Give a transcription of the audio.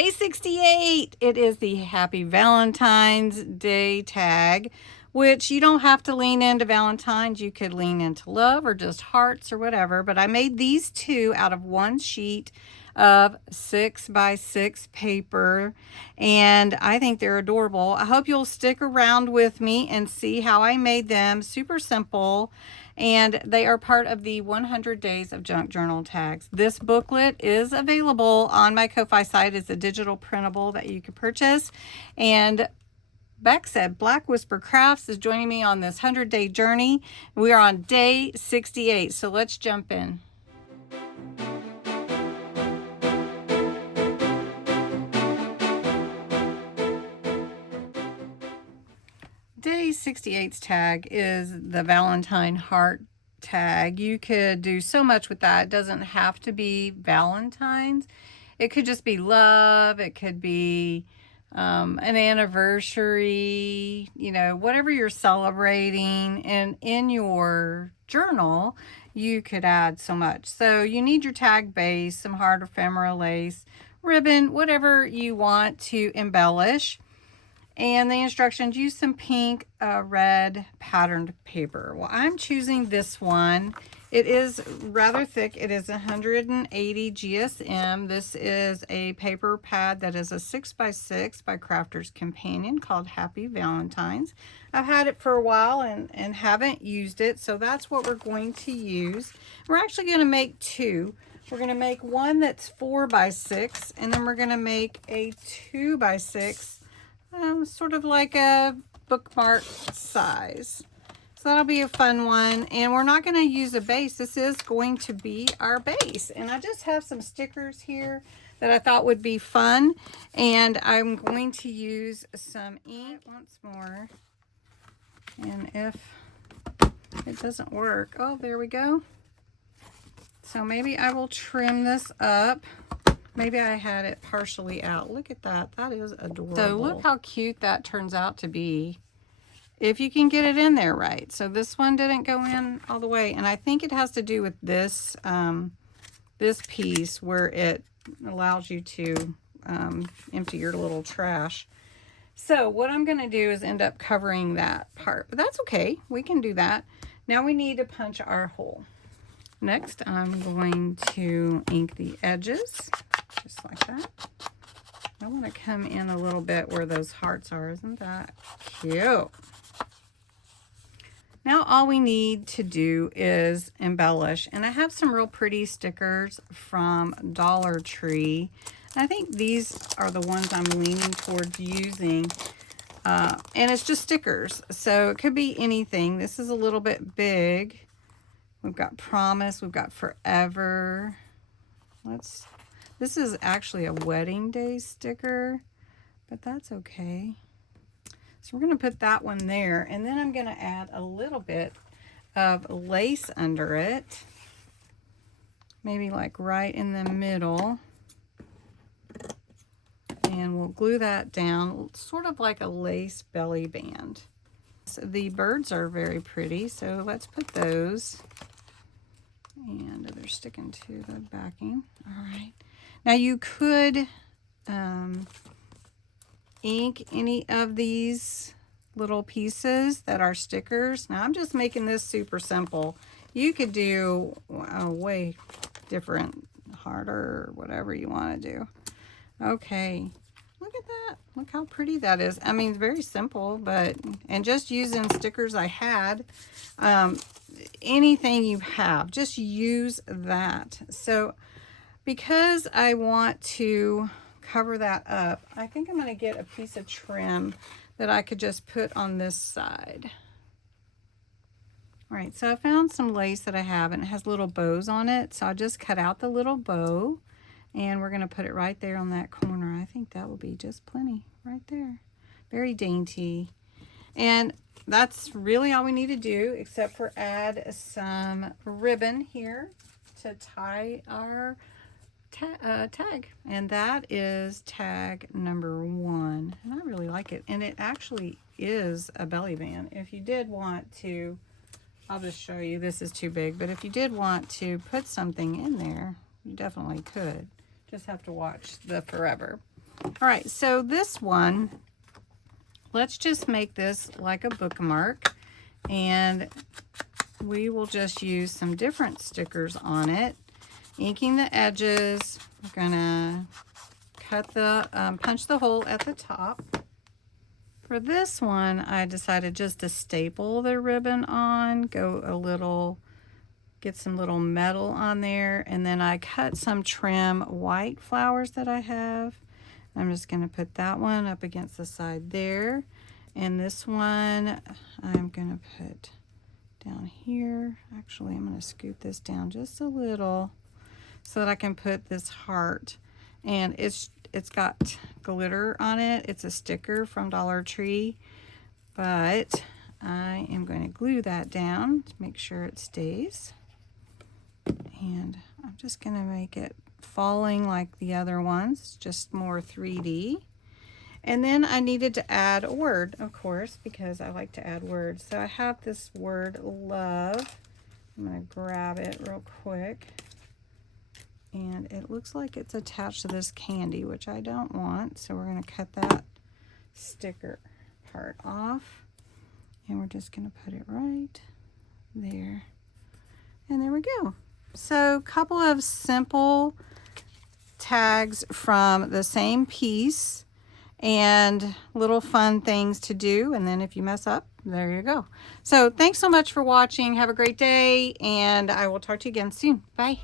Day 68, it is the Happy Valentine's Day tag, which you don't have to lean into Valentine's. You could lean into love or just hearts or whatever. But I made these two out of one sheet of 6x6 paper, and I think they're adorable. I hope you'll stick around with me and see how I made them. Super simple. And they are part of the 100 Days of Junk Journal tags. This booklet is available on my Ko-Fi site. It's a digital printable that you can purchase. And Bexx at Black Whisper Crafts is joining me on this 100-day journey. We are on day 68, so let's jump in. Day 68's tag is the Valentine heart tag. You could do so much with that. It doesn't have to be Valentine's. It could just be love. It could be an anniversary, you know, whatever you're celebrating. And in your journal, you could add so much. So you need your tag base, some hard ephemera lace, ribbon, whatever you want to embellish. And the instructions, use some pink, red patterned paper. Well, I'm choosing this one. It is rather thick. It is 180 GSM. This is a paper pad that is a 6x6 by Crafter's Companion called Happy Valentine's. I've had it for a while and haven't used it, so that's what we're going to use. We're actually going to make two. We're going to make one that's 4x6, and then we're going to make a 2x6. Sort of like a bookmark size. So that'll be a fun one. And we're not going to use a base. This is going to be our base. And I just have some stickers here that I thought would be fun. And I'm going to use some ink once more. And if it doesn't work, oh, there we go. So maybe I will trim this up. Maybe I had it partially out. Look at that. That is adorable. So look how cute that turns out to be if you can get it in there right. So this one didn't go in all the way. And I think it has to do with this, this piece where it allows you to empty your little trash. So what I'm going to do is end up covering that part. But that's okay. We can do that. Now we need to punch our hole. Next, I'm going to ink the edges, just like that. I want to come in a little bit where those hearts are. Isn't that cute? Now all we need to do is embellish. And I have some real pretty stickers from Dollar Tree. I think these are the ones I'm leaning towards using. And it's just stickers, so it could be anything. This is a little bit big. We've got promise, we've got forever. This is actually a wedding day sticker, but that's okay. So we're gonna put that one there, and then I'm gonna add a little bit of lace under it. Maybe like right in the middle. And we'll glue that down, sort of like a lace belly band. So the birds are very pretty, so let's put those. And they're sticking to the backing. All right. Now you could ink any of these little pieces that are stickers. Now I'm just making this super simple. You could do way different, harder, whatever you want to do. Okay. Look at that. Look how pretty that is. I mean, it's very simple, but, and just using stickers I had, anything you have, just use that. So because I want to cover that up, I think I'm going to get a piece of trim that I could just put on this side. All right, so I found some lace that I have, and it has little bows on it. So I'll just cut out the little bow, and we're going to put it right there on that corner. I think that will be just plenty right there. Very dainty. And that's really all we need to do, except for add some ribbon here to tie our tag. And that is tag number 1. And I really like it. And it actually is a belly band. If you did want to, I'll just show you. This is too big. But if you did want to put something in there, you definitely could. Just have to watch the forever. All right, so this one, let's just make this like a bookmark, and we will just use some different stickers on it. Inking the edges, we're gonna cut the, punch the hole at the top. For this one, I decided just to staple the ribbon on, go a little, get some little metal on there, and then I cut some trim white flowers that I have. I'm just gonna put that one up against the side there. And this one, I'm gonna put down here. Actually, I'm gonna scoot this down just a little so that I can put this heart. And it's got glitter on it. It's a sticker from Dollar Tree, but I am going to glue that down to make sure it stays. And I'm just going to make it falling like the other ones, just more 3D. And then I needed to add a word, of course, because I like to add words. So I have this word love. I'm going to grab it real quick. And it looks like it's attached to this candy, which I don't want. So we're going to cut that sticker part off. And we're just going to put it right there. And there we go. So a couple of simple tags from the same piece and little fun things to do. And then if you mess up, there you go. So thanks so much for watching. Have a great day, and I will talk to you again soon. Bye.